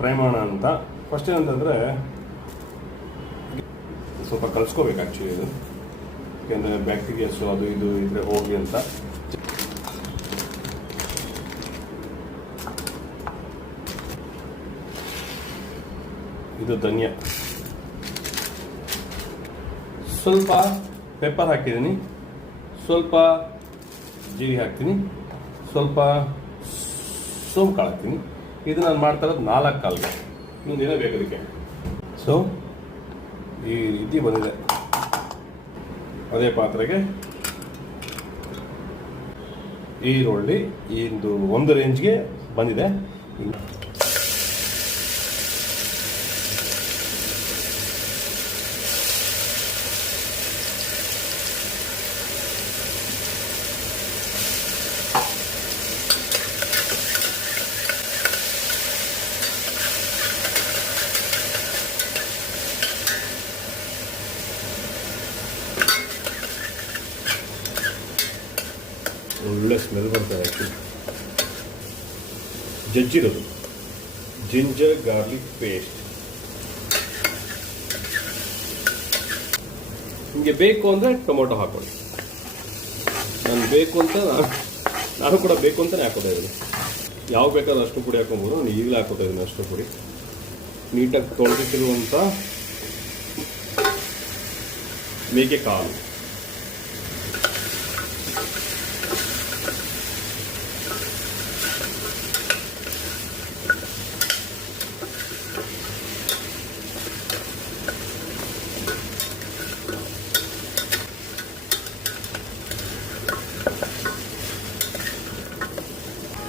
Fry ಮಾಡೋಣ ಅಂತ. First ಏನಂತಂದರೆ ಸ್ವಲ್ಪ ಕಲಿಸ್ಕೋಬೇಕು ಆ್ಯಕ್ಚುಲಿ ಇದು, ಯಾಕೆಂದರೆ ಬ್ಯಾಕ್ಟೀರಿಯಾಸು ಅದು ಇದು ಇದ್ರೆ ಹೋಗಲಿ ಅಂತ. ಇದು ಧನಿಯಾ, ಸ್ವಲ್ಪ ಪೆಪ್ಪರ್ ಹಾಕಿದ್ದೀನಿ, ಸ್ವಲ್ಪ ಜೀರಿಗೆ ಹಾಕ್ತೀನಿ, ಸ್ವಲ್ಪ ಸೋಂಪು ಕಾಳು ಹಾಕ್ತೀನಿ. ಇದು ನಾನು ಮಾಡ್ತಾ ಇರೋದು 4 ಕಾಳಿಗೆ, ಇನ್ನೊಂದಿನ ಬೇಕು ಅದಕ್ಕೆ. ಸೊ ಈ ರೀತಿ ಬಂದಿದೆ. ಅದೇ ಪಾತ್ರೆಗೆ ಈರುಳ್ಳಿ ಇದು 1 ರೇಂಜ್ಗೆ ಬಂದಿದೆ. ಒಳ್ಳೆ ಸ್ಮೆಲ್ ಬರ್ತದೆ ಆ್ಯಕ್ಚುಲಿ. ಜಜ್ಜಿರೋದು ಜಿಂಜರ್ ಗಾರ್ಲಿಕ್ ಪೇಸ್ಟ್. ನಿಮಗೆ ಬೇಕು ಅಂದರೆ ಟೊಮೊಟೊ ಹಾಕೊಳ್ಳಿ. ನಾನು ಕೂಡ ಬೇಕು ಅಂತಲೇ ಹಾಕೋತಾ ಇದ್ದೀನಿ. ಯಾವ ಬೇಕಾದ್ರೂ ಅಷ್ಟು ಪುಡಿ ಹಾಕೊಬೋದು. ನಾನು ಈಗಲೇ ಹಾಕೋತಾ ಇದ್ದೀನಿ ಅಷ್ಟು ಪುಡಿ. ನೀಟಾಗಿ ತೊಳೆದಿರುವಂಥ ಮೇಕೆ ಕಾಲು,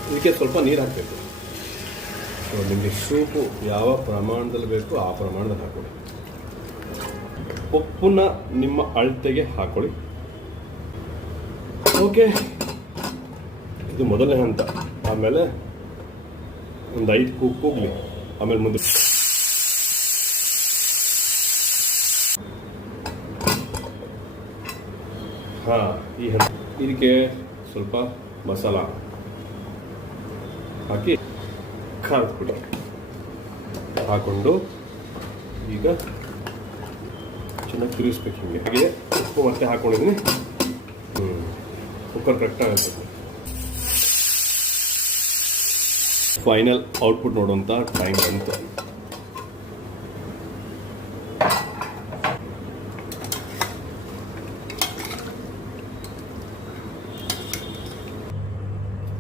ಇದಕ್ಕೆ ಸ್ವಲ್ಪ ನೀರು ಹಾಕಬೇಕು. ನಿಮಗೆ ಸೂಪು ಯಾವ ಪ್ರಮಾಣದಲ್ಲಿ ಬೇಕು ಆ ಪ್ರಮಾಣದಲ್ಲಿ ಹಾಕೊಳ್ಳಿ. ಉಪ್ಪನ್ನ ನಿಮ್ಮ ಅಳತೆಗೆ ಹಾಕೊಳ್ಳಿ. ಓಕೆ, ಇದು ಮೊದಲನೇ ಹಂತ. ಆಮೇಲೆ ಒಂದು 5 ಕೂಗಲಿ, ಆಮೇಲೆ ಮುಂದೆ ಈ ಹಂತ. ಇದಕ್ಕೆ ಸ್ವಲ್ಪ ಮಸಾಲ ಹಾಕಿ ಖಾರದ ಪುಡಿ ಹಾಕೊಂಡು ಈಗ ಚೆನ್ನಾಗಿ ತಿರುಗಿಸ್ಬೇಕು. ಹಿಂಗೆ ಹಾಗೆ ಉಪ್ಪು ಮತ್ತೆ ಹಾಕೊಂಡಿದ್ದೀನಿ. ಕುಕ್ಕರ್ ಕರೆಕ್ಟಾಗಿ ಹಾಕಬೇಕು. ಫೈನಲ್ ಔಟ್ಪುಟ್ ನೋಡುವಂಥ ಟೈಮ್ ಬಂತು.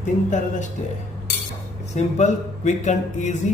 ತಿಂತಾರದಷ್ಟೇ. Simple, quick and easy.